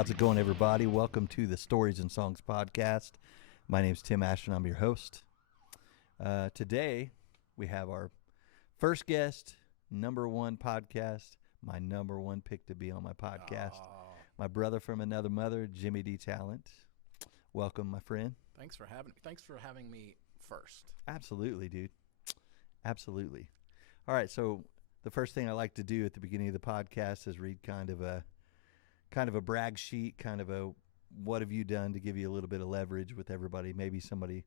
How's it going, everybody? Welcome to the Stories and Songs podcast. My name's Tim Ashton. I'm your host. Today, we have our first guest, number one podcast, my number one pick to be on my podcast. My brother from another mother, Jimmy DeTalente. Welcome, my friend. Thanks for having me first. Absolutely, dude. Absolutely. All right, so the first thing I like to do at the beginning of the podcast is read kind of a brag sheet, kind of a what have you done to give you a little bit of leverage with everybody. Maybe somebody,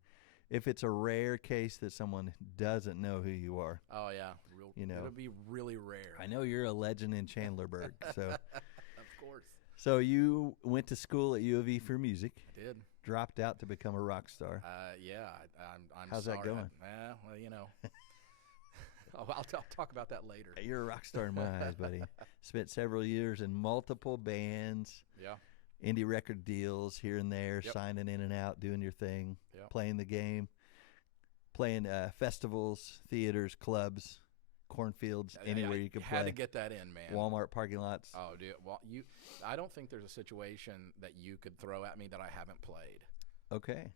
if it's a rare case that someone doesn't know who you are. Oh yeah, it'll be really rare. I know you're a legend in Chandlerburg, so of course. So you went to school at U of E for music. I did. Dropped out to become a rock star. Yeah, I'm How's sorry. that going? Well, you know. I'll talk about that later. You're a rock star in my eyes, buddy. Spent several years in multiple bands. Yeah. Indie record deals here and there, Yep. signing in and out, doing your thing, Yep. playing the game, playing festivals, theaters, clubs, cornfields, anywhere you could play. Had to get that in, man. Walmart parking lots. Oh, dude. Well, I don't think there's a situation that you could throw at me that I haven't played. Okay.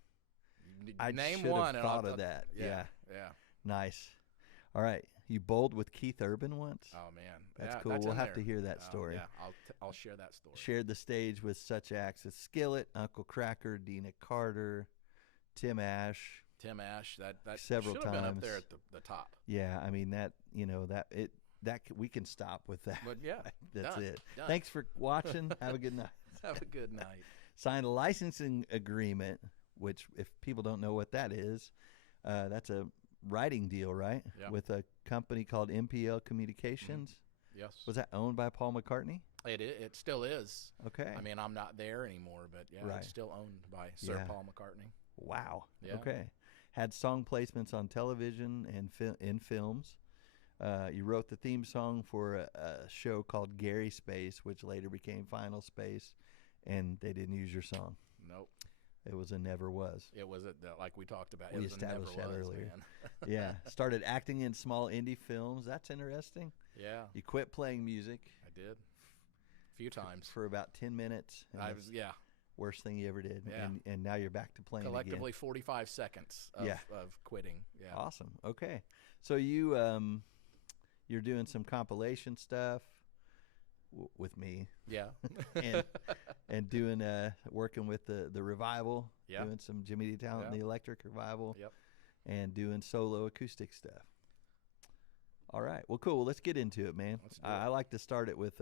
I Name should one. have Thought of that. Yeah. Nice. All right. You bowled with Keith Urban once? Oh, man. That's yeah, cool. That's we'll in have there. to hear that story. Yeah, I'll share that story. Shared the stage with such acts as Skillet, Uncle Cracker, Dina Carter, Tim Ash. Tim Ash, that Several should have been up times. there at the top. Yeah, I mean we can stop with that. But yeah, That's done, it. done. Thanks for watching. Have a good night. Have a good night. Signed a licensing agreement, which if people don't know what that is, that's a writing deal, right? Yeah. With a company called MPL Communications. Yes. Was that owned by Paul McCartney? It still is. Okay. I mean, I'm not there anymore, but yeah, Right. it's still owned by Sir Yeah. Paul McCartney. Wow. Yeah. Okay. Had song placements on television and in films. You wrote the theme song for a show called Gary Space, which later became Final Space, and they didn't use your song. Nope. It was a never was. It was like we talked about. We It was a never established that was, earlier. man. Yeah. Started acting in small indie films. That's interesting. Yeah, You quit playing music I did. A few times. for about 10 minutes. And I that's was the worst thing you ever did. Yeah. And now you're back to playing collectively again. 45 seconds of quitting. Yeah. Awesome. Okay. So you're doing some compilation stuff with me. Yeah. and doing working with the revival, Yeah. doing some Jimmy DeTalente and Yeah. the Electric Revival, Yep. and doing solo acoustic stuff. All right, well, cool. Well, let's get into it, man. Let's do I like to start it with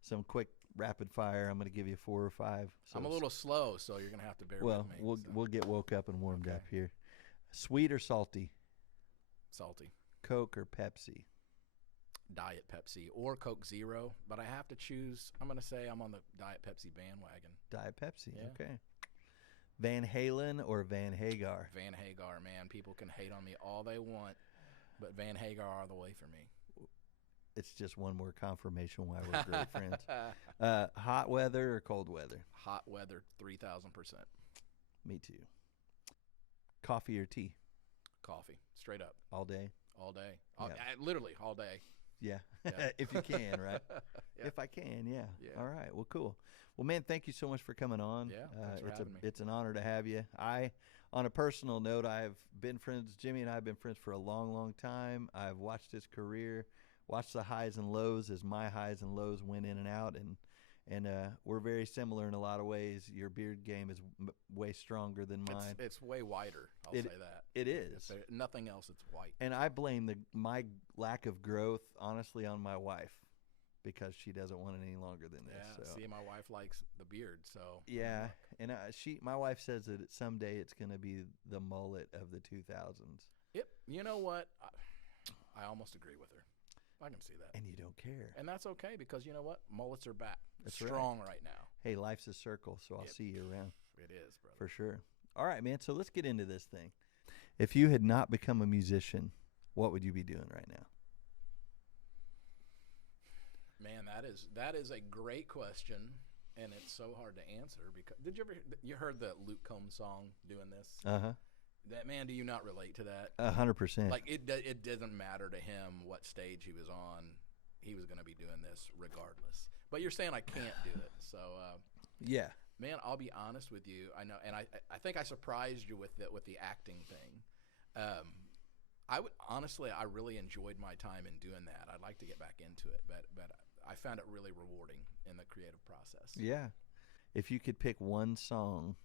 some quick rapid fire. I'm going to give you 4 or 5. So I'm a little slow, so you're gonna have to bear well. with me. We'll get woke up and warmed Okay. up here. Sweet or salty? Salty. Coke or Pepsi? Diet Pepsi or Coke Zero, but I have to choose. I'm going to say I'm on the Diet Pepsi bandwagon. Diet Pepsi. Yeah. Okay. Van Halen or Van Hagar? Van Hagar, man. People can hate on me all they want, but Van Hagar are the way for me. It's just one more confirmation why we're great friends. Hot weather or cold weather? Hot weather, 3,000%. Me too. Coffee or tea? Coffee, straight up, All day? all day. Yeah. Literally all day. Yeah. Yeah. If you can, right? Yeah. If I can, yeah. Yeah. All right. Well, cool. Well, man, thank you so much for coming on. Yeah, thanks for having me. It's an honor to have you. On a personal note, I've been friends. Jimmy and I have been friends for a long, long time. I've watched his career, watched the highs and lows as my highs and lows went in and out, and we're very similar in a lot of ways. Your beard game is way stronger than mine. It's way wider. I'll say that. It is. If there, nothing else, it's white. And I blame my lack of growth, honestly, on my wife, because she doesn't want it any longer than this. Yeah. So. See, my wife likes the beard, so. Yeah, and my wife says that someday it's going to be the mullet of the 2000s. You know what? I almost agree with her. I can see that. And you don't care. And that's okay because you know what? Mullets are back. That's strong right now. Hey, life's a circle, so I'll see you around. It is, brother. For sure. All right, man, so let's get into this thing. If you had not become a musician, what would you be doing right now? Man, that is a great question, and it's so hard to answer because you heard the Luke Combs song "Doing This"? That man, do you not relate to that? 100%. Like it doesn't matter to him what stage he was on. He was going to be doing this regardless. But you're saying I can't do it, so Man, I'll be honest with you. I know, and I think I surprised you with the acting thing. I would honestly, I really enjoyed my time in doing that. I'd like to get back into it, but I found it really rewarding in the creative process. Yeah. If you could pick one song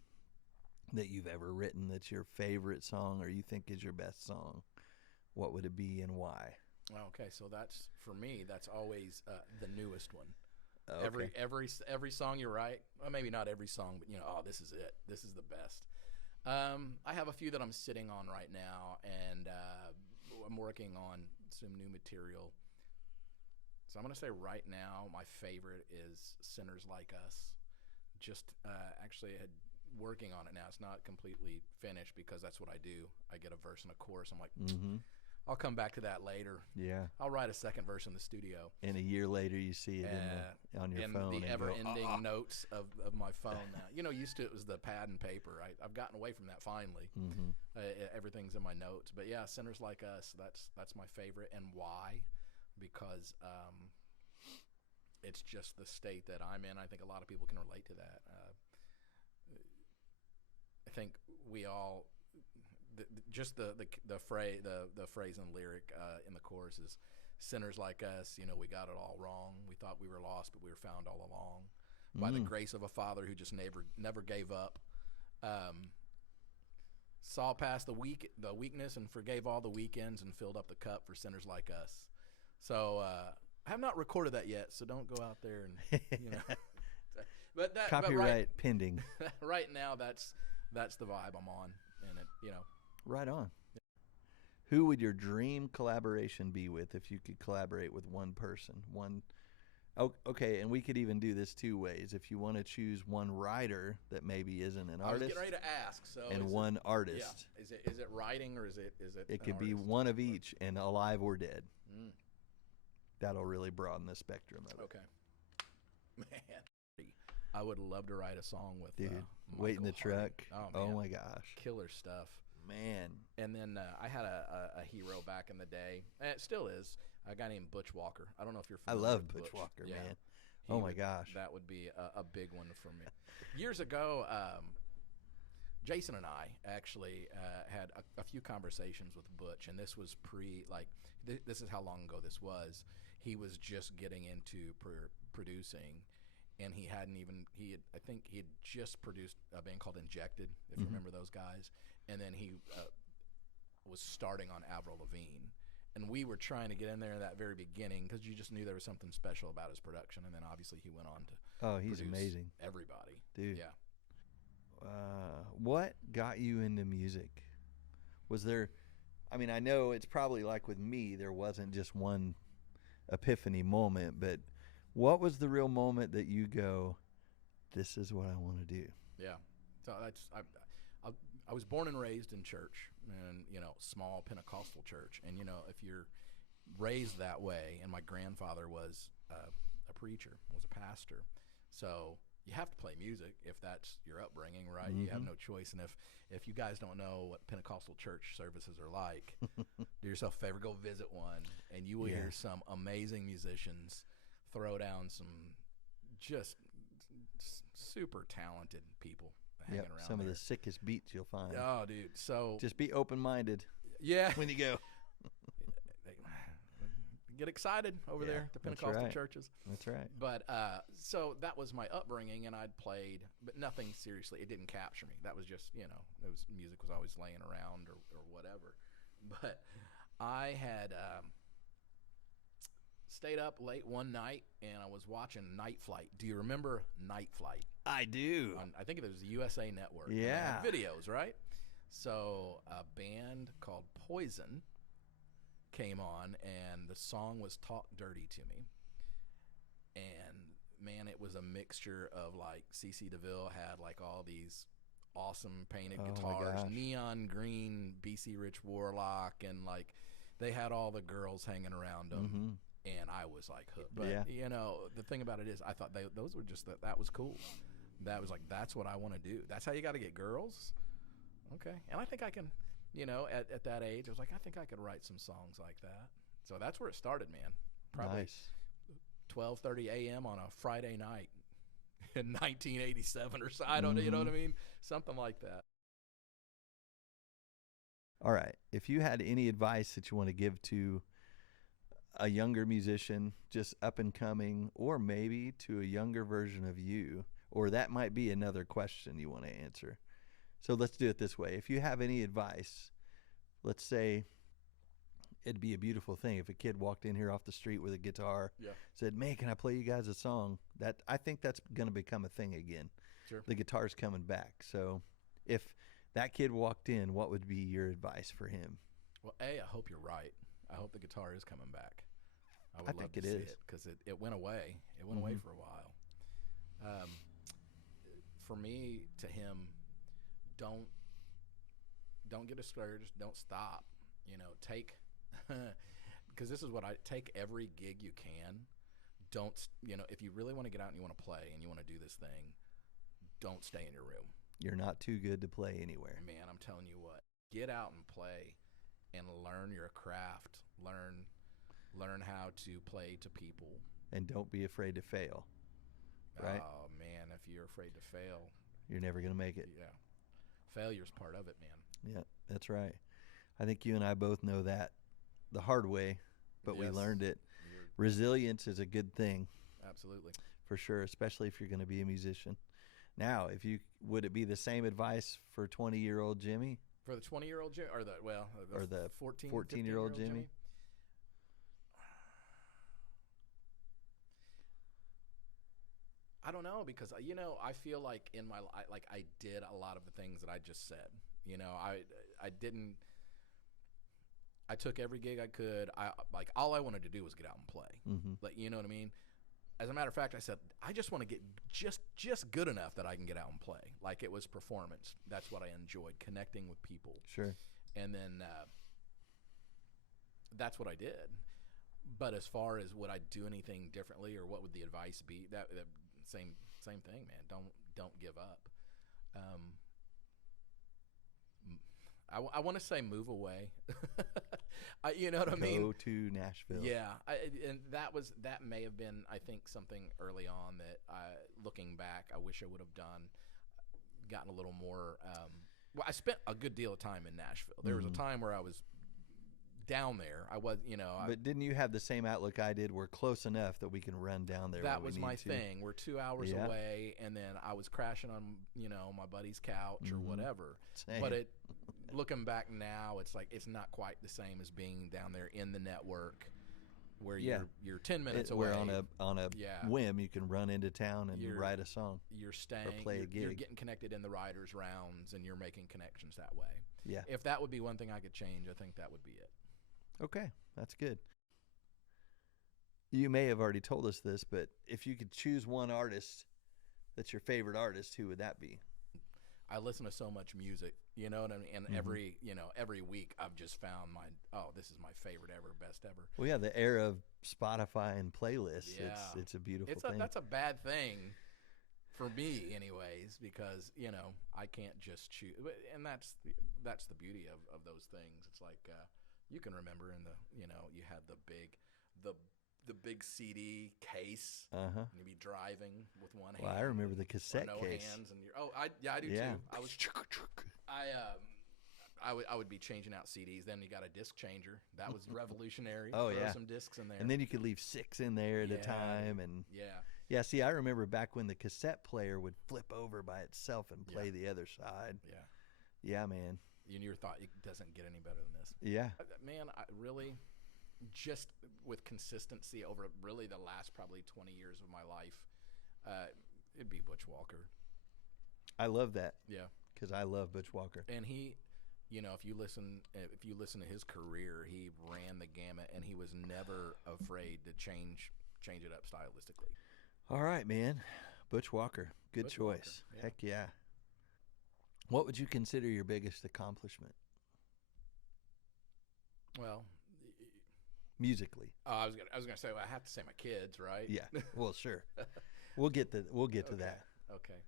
that you've ever written that's your favorite song or you think is your best song, what would it be and why? Okay, so that's for me. That's always the newest one. Okay. Every song you write, well, maybe not every song, but oh, this is it. This is the best. I have a few that I'm sitting on right now, and I'm working on some new material. So I'm going to say right now, my favorite is "Sinners Like Us." Just actually had working on it now. It's not completely finished because that's what I do. I get a verse and a chorus. I'm like, I'll come back to that later. Yeah. I'll write a second verse in the studio. And a year later, you see it on your phone. The ever-ending notes of my phone now. Used to it was the pad and paper. I've gotten away from that finally. Everything's in my notes. But yeah, Sinners Like Us, that's my favorite. And why? Because it's just the state that I'm in. I think a lot of people can relate to that. I think we all... just the phrase and lyric in the chorus is sinners like us, we got it all wrong. We thought we were lost, but we were found all along by the grace of a Father who just never gave up. Saw past the weakness and forgave all the weekends and filled up the cup for sinners like us. So I have not recorded that yet, so don't go out there and But that copyright pending. Right now, that's the vibe I'm on, and it. Right on. Who would your dream collaboration be with if you could collaborate with one person? Okay, and we could even do this two ways. If you want to choose one writer that maybe isn't an artist. I was getting ready to ask. So and one artist. Yeah. Is it writing or is it? It could be one of each, and alive or dead. That'll really broaden the spectrum of it. Okay. Man, I would love to write a song with Wait in the truck. Oh my gosh. Killer stuff. Man. And then I had a hero back in the day, and it still is, a guy named Butch Walker. I don't know if you're familiar I love with Butch Walker, yeah. man. Oh my gosh. That would be a big one for me. Years ago, Jason and I actually had a few conversations with Butch, and this was this is how long ago this was. He was just getting into producing, and I think he had just produced a band called Injected, if you remember those guys. And then he was starting on Avril Lavigne. And we were trying to get in there in that very beginning because you just knew there was something special about his production. And then obviously he went on to he's amazing. Everybody. Dude. Yeah. What got you into music? Was there, I know it's probably like with me, there wasn't just one epiphany moment, but what was the real moment that you go, this is what I want to do? Yeah. So I was born and raised in church, and small Pentecostal church, and if you're raised that way, and my grandfather was a preacher, was a pastor, so you have to play music if that's your upbringing, right? You have no choice. And if you guys don't know what Pentecostal church services are like, do yourself a favor, go visit one, and you will hear some amazing musicians throw down some just super talented people hanging around some there. of the sickest beats you'll find. Oh, dude. So just be open-minded. Yeah. When you go. Get excited over there at the Pentecostal churches. That's right. But so that was my upbringing, and I'd played, but nothing seriously. It didn't capture me. That was just, music was always laying around or whatever. But I had stayed up late one night, and I was watching Night Flight. Do you remember Night Flight? I do. I think it was the USA Network. Yeah. Videos, right? So a band called Poison came on, and the song was Talk Dirty to Me. And, man, it was a mixture of, C.C. DeVille had, all these awesome painted guitars, neon green B.C. Rich Warlock, and, they had all the girls hanging around them. And I was, hooked. But, the thing about it is I thought those were just that was cool. That was that's what I want to do. That's how you got to get girls? Okay. And I think I can... at that age, I was I think I could write some songs like that. So that's where it started, man. Probably nice. 12:30 a.m. on a Friday night. in 1987 or so. I don't know. You know what I mean? Something like that. All right. If you had any advice that you want to give to a younger musician, just up and coming, or maybe to a younger version of you, or that might be another question you want to answer. So let's do it this way. If you have any advice, let's say it'd be a beautiful thing if a kid walked in here off the street with a guitar, said, "Man, can I play you guys a song?" That I think that's going to become a thing again. Sure. The guitar's coming back. So if that kid walked in, what would be your advice for him? Well, I hope you're right. I hope the guitar is coming back. I would love think to it see is. it because it went away. It went away for a while. For me, to him, don't get discouraged. Don't stop. You know, take because this is what I take every gig you can. Don't, you know, if you really want to get out and you want to play and you want to do this thing, don't stay in your room. You're not too good to play anywhere. Man, I'm telling you what, get out and play and learn your craft. Learn how to play to people. And don't be afraid to fail. Right? Oh, man, if you're afraid to fail, you're never going to make it. Yeah. Failure's part of it, man. Yeah, that's right. I think you and I both know that the hard way, but we learned it. Resilience is a good thing. Absolutely. For sure, especially if you're going to be a musician. Now, would it be the same advice for 20-year-old Jimmy? For the 20-year-old Jimmy, or the 14-year-old Jimmy? I don't know, because you know, I feel like in my like I did a lot of the things that I just said. You know, I didn't. I took every gig I could. All I wanted to do was get out and play. Like, you know what I mean? As a matter of fact, I said I just want to get just good enough that I can get out and play. Like, it was performance. That's what I enjoyed, connecting with people. Sure. And then that's what I did. But as far as would I do anything differently, or what would the advice be? That same thing, man. Don't give up. I want to say move away. You know what I mean? Go to Nashville. Yeah, and that may have been, I think, something early on that, looking back, I wish I would have done. Gotten a little more. Well, I spent a good deal of time in Nashville. There was a time where I was down there. I was, you know. But didn't you have the same outlook I did? We're close enough that we can run down there. That was my thing. We're 2 hours away, and then I was crashing on, you know, my buddy's couch or whatever. Same. But looking back now, it's like it's not quite the same as being down there in the network, where you're 10 minutes away. Where on a whim you can run into town and write a song. You're staying. Or play a gig. You're getting connected in the writers' rounds, and you're making connections that way. Yeah. If that would be one thing I could change, I think that would be it. Okay, that's good. You may have already told us this, but if you could choose one artist that's your favorite artist, who would that be? I listen to so much music, you know what I mean? And every week I've just found this is my favorite ever, best ever. Well, yeah, the era of Spotify and playlists. Yeah. It's a beautiful thing. That's a bad thing for me anyways, because, you know, I can't just choose. And that's the beauty of those things. It's like, you can remember you had the big CD case, and you'd be driving with one hand. Well, I remember the cassette case. Hands, and I do too. I would be changing out CDs. Then you got a disc changer. That was revolutionary. Throw some discs in there, and then you could leave 6 in there at a time. And yeah. See, I remember back when the cassette player would flip over by itself and play the other side. Yeah, man. You never thought it doesn't get any better than this. Yeah, man. I really, just with consistency over really the last probably 20 years of my life, it'd be Butch Walker. I love that. Yeah, because I love Butch Walker. And he, you know, if you listen to his career, he ran the gamut, and he was never afraid to change it up stylistically. All right, man. Butch Walker, good Butch choice. Walker, yeah. Heck yeah. What would you consider your biggest accomplishment? Well, musically. I was gonna say, well, I have to say my kids, right? Yeah. Well, sure. We'll get to that. Okay.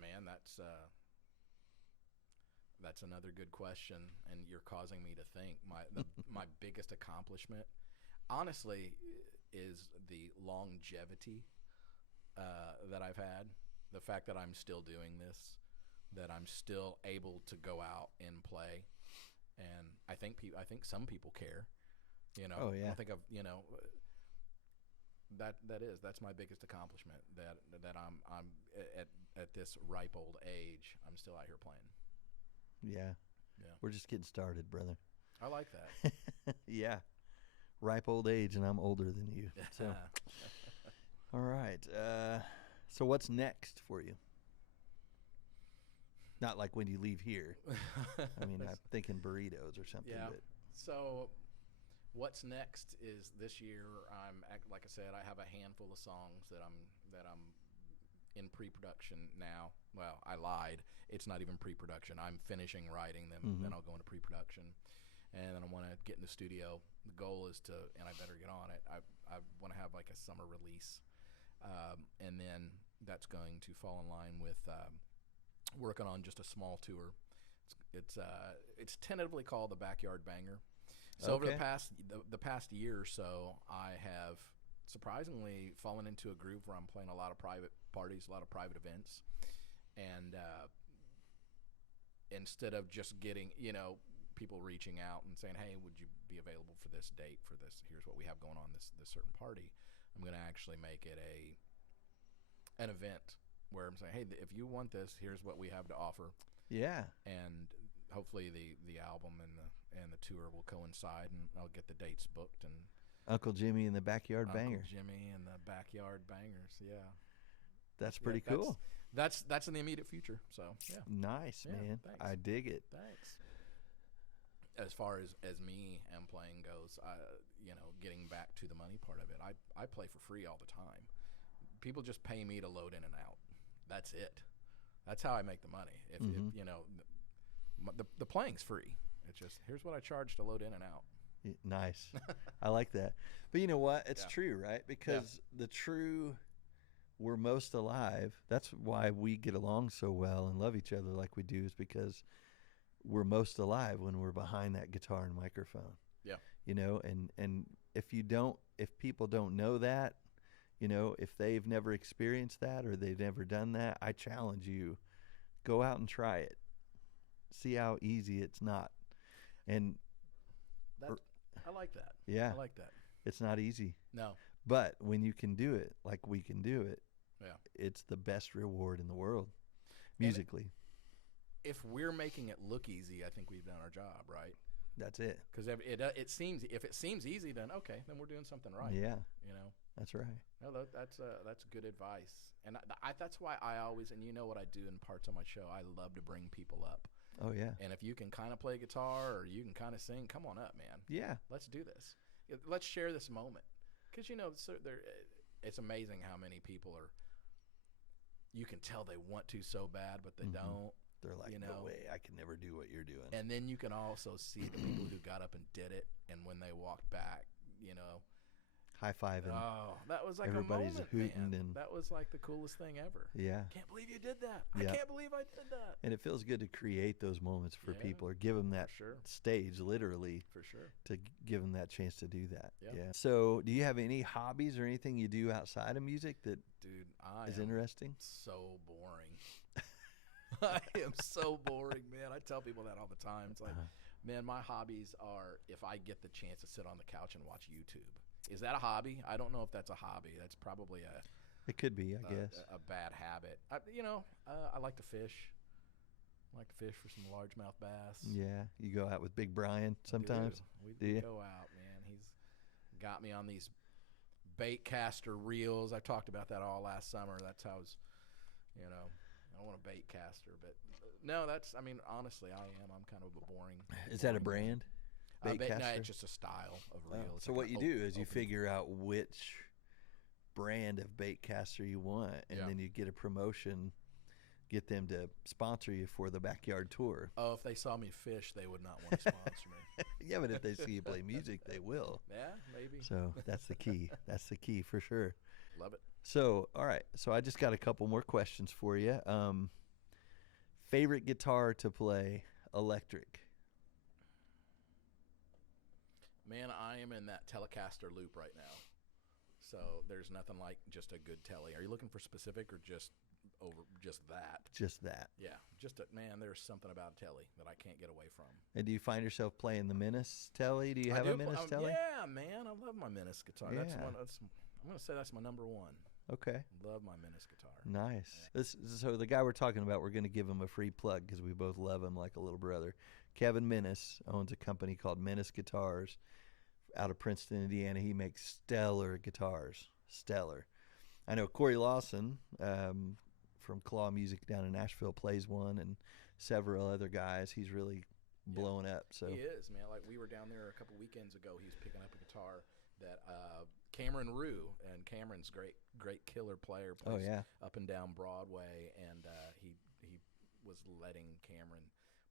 Man, that's another good question, and you're causing me to think. My biggest accomplishment, honestly, is the longevity that I've had. The fact that I'm still doing this, that I'm still able to go out and play, and I think some people care. You know, Oh, yeah. I think I've that's my biggest accomplishment. That I'm at this ripe old age, I'm still out here playing. Yeah. Yeah. We're just getting started, brother. I like that. Yeah. Ripe old age, and I'm older than you. So, all right. So what's next for you? Not like when you leave here. I mean, I'm thinking burritos or something. Yeah. But So what's next is this year. Like I said, I have a handful of songs that I'm in pre-production now. Well, I lied. It's not even pre-production. I'm finishing writing them, then I'll go into pre-production, and then I want to get in the studio. The goal is to, and I better get on it. I want to have like a summer release, and then that's going to fall in line with working on just a small tour. It's tentatively called the Backyard Banger. So over the past year or so, I have surprisingly fallen into a groove where I'm playing a lot of private parties, a lot of private events, and instead of just getting people reaching out and saying, hey, would you be available for this date, for this, here's what we have going on, this certain party, I'm going to actually make it an event where I'm saying, hey, if you want this, here's what we have to offer. yeah. And hopefully the album and the tour will coincide, and I'll get the dates booked. And Uncle Jimmy and the Backyard Banger. Uncle Jimmy and the Backyard Bangers, yeah. That's pretty cool. That's in the immediate future. So yeah. Nice, Yeah, man. thanks. I dig it. Thanks. As far as me and playing goes, getting back to the money part of it, I play for free all the time. People just pay me to load in and out. That's it. That's how I make the money. If the playing's free. It's just, here's what I charge to load in and out. Nice. I like that. But you know what? It's Yeah. true, right? Because the true we're most alive. That's why we get along so well and love each other like we do, is because we're most alive when we're behind that guitar and microphone. Yeah. And if people don't know that, if they've never experienced that or they've never done that, I challenge you, go out and try it. See how easy it's not. And I like that. yeah, I like that. it's not easy. No. But when you can do it like we can do it, Yeah. it's the best reward in the world, musically. If we're making it look easy, I think we've done our job, right? That's it. Because if it seems easy, then okay, then we're doing something right. Yeah, You know. that's right. No, that's good advice, and that's why I always, and you know what I do in parts of my show, I love to bring people up. Oh, yeah. And if you can kind of play guitar or you can kind of sing, come on up, man. Yeah. Let's do this. Let's share this moment, because it's amazing how many people are. You can tell they want to so bad, but they don't. They're like, no way, I can never do what you're doing. And then you can also see the people who got up and did it, and when they walked back, High-fiving. oh, that was like Everybody's a moment, hooting man. and- that was like the coolest thing ever. Yeah. Can't believe you did that. Yeah. I can't believe I did that. And it feels good to create those moments for Yeah, people, or give them that For sure. stage, literally, For sure. to give them that chance to do that. Yeah. Yeah. So, do you have any hobbies or anything you do outside of music that Dude, I is am interesting? so boring. I am so boring, man. I tell people that all the time. It's like, man, my hobbies are if I get the chance to sit on the couch and watch YouTube. Is that a hobby? I don't know if that's a hobby. That's probably It could be, I guess. a bad habit. I like to fish. I like to fish for some largemouth bass. Yeah. You go out with Big Brian sometimes? We Do you? go out, man. He's got me on these bait caster reels. I talked about that all last summer. That's how I was, I don't want a bait caster, but no, honestly, I'm kind of a boring. Is that a boring man. brand? Bait No, caster? it's just a style of Oh, reel. It's so like what an you do is you open- figure out which brand of bait caster you want, and Yeah. then you get a promotion, get them to sponsor you for the backyard tour. Oh, if they saw me fish, they would not want to sponsor me. Yeah, but if they see you play music, they will. Yeah, maybe. So that's the key. That's the key for sure. Love it. So, all right. So I just got a couple more questions for you. Favorite guitar to play, electric? Man, I am in that Telecaster loop right now. So there's nothing like just a good telly. Are you looking for specific or just that? Just that. Yeah, man. There's something about telly that I can't get away from. And do you find yourself playing the Menace telly? Do you have a Menace telly? Yeah, man. I love my Menace guitar. Yeah. I'm gonna say that's my number one. Okay. Love my Menace guitar. Nice. So the guy we're talking about, we're going to give him a free plug because we both love him like a little brother. Kevin Menace owns a company called Menace Guitars out of Princeton, Indiana. He makes stellar guitars. Stellar. I know Corey Lawson from Claw Music down in Nashville plays one, and several other guys. He's really blowing up. So he is, man. Like we were down there a couple weekends ago. He was picking up a guitar that Cameron Rue, and Cameron's great killer player. Plays up and down Broadway, and he was letting Cameron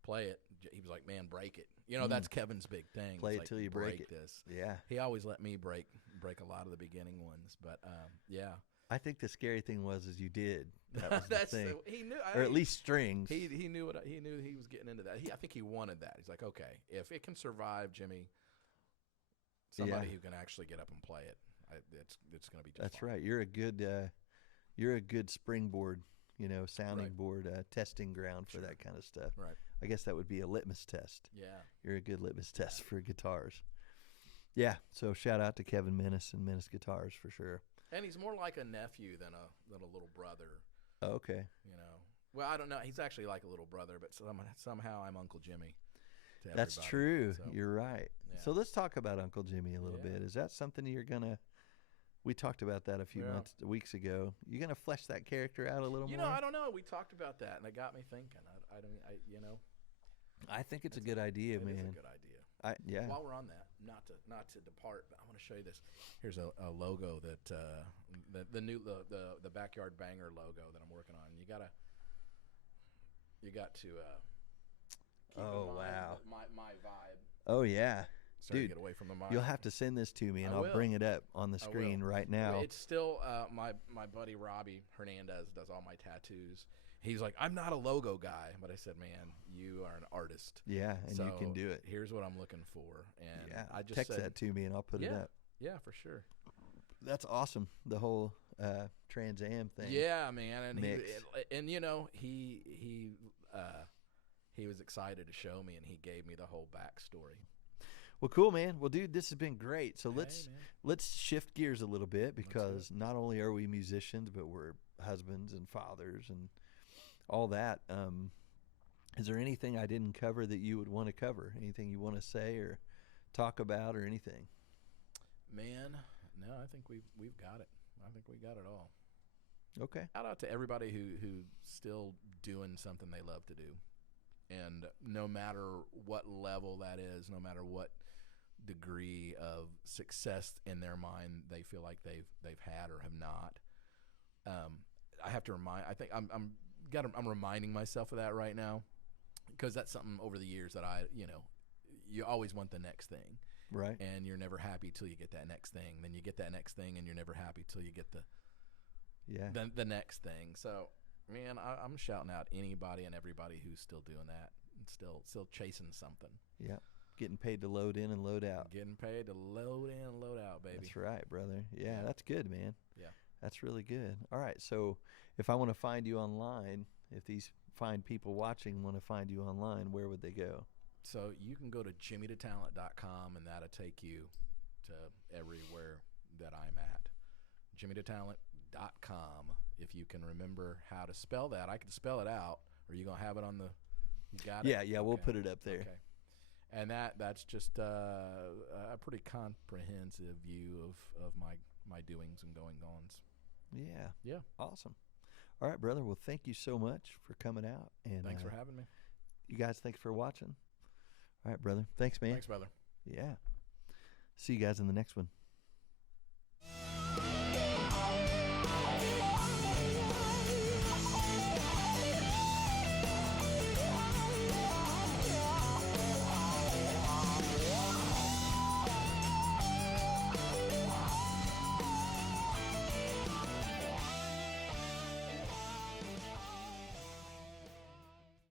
play it. He was like, "Man, break it." You know, that's Kevin's big thing. Play it like, till you break it. This. Yeah. He always let me break a lot of the beginning ones, but yeah. I think the scary thing was you did. That was the thing. He knew, or at least strings. He knew he was getting into that. I think he wanted that. He's like, okay, if it can survive, Jimmy, somebody who can actually get up and play it, it's going to be just That's fine. right. You're a good springboard, sounding board, testing ground for that kind of stuff. Right. I guess that would be a litmus test. Yeah. You're a good litmus test for guitars. Yeah. So shout out to Kevin Menace and Menace Guitars for sure. And he's more like a nephew than a little brother. Oh, okay. Well, I don't know. He's actually like a little brother, but somehow I'm Uncle Jimmy. That's true. So, you're right. Yeah. So let's talk about Uncle Jimmy a little bit. Is that something you're gonna? We talked about that a few weeks ago. You gonna flesh that character out a little more? I don't know. We talked about that, and it got me thinking. I think it's a good idea, man. It is a good idea. While we're on that, not to depart, but I want to show you this. Here's a logo that the Backyard Banger logo that I'm working on. You got to keep in mind my vibe. Oh yeah. Dude, get away from the mic. You'll have to send this to me, and I'll bring it up on the screen right now. It's still my buddy Robbie Hernandez does all my tattoos. He's like, I'm not a logo guy, but I said, man, you are an artist. Yeah, and so you can do it. Here's what I'm looking for, and I just text that to me, and I'll put it up. Yeah, for sure. That's awesome. The whole Trans Am thing. Yeah, man, and mix. he was excited to show me, and he gave me the whole backstory. Well, cool, man. Well, dude, this has been great. So let's shift gears a little bit, because not only are we musicians, but we're husbands and fathers and all that. Is there anything I didn't cover that you would want to cover? Anything you want to say or talk about or anything? Man, no, I think we've got it. I think we got it all. Okay. Shout out to everybody who's still doing something they love to do. And no matter what level that is, no matter what degree of success in their mind they feel like they've had or have not, I have to remind. I think I'm reminding myself of that right now, because that's something over the years that you always want the next thing, right? And you're never happy till you get that next thing. Then you get that next thing, and you're never happy till you get the next thing. So, man, I'm shouting out anybody and everybody who's still doing that and still chasing something. Yeah. Getting paid to load in and load out. Getting paid to load in and load out, baby. That's right, brother. Yeah, that's good, man. Yeah. That's really good. All right, so if I want to find you online, if these fine people watching want to find you online, where would they go? So you can go to jimmydetalent.com, and that'll take you to everywhere that I'm at. jimmydetalent.com. If you can remember how to spell that, I can spell it out. Or you going to have it on the – you got it? Yeah, okay. We'll put it up there. Okay. And that's just a pretty comprehensive view of my doings and goings-ons. Yeah. Yeah. Awesome. All right, brother. Well, thank you so much for coming out. And thanks for having me. You guys, thanks for watching. All right, brother. Thanks, man. Thanks, brother. Yeah. See you guys in the next one.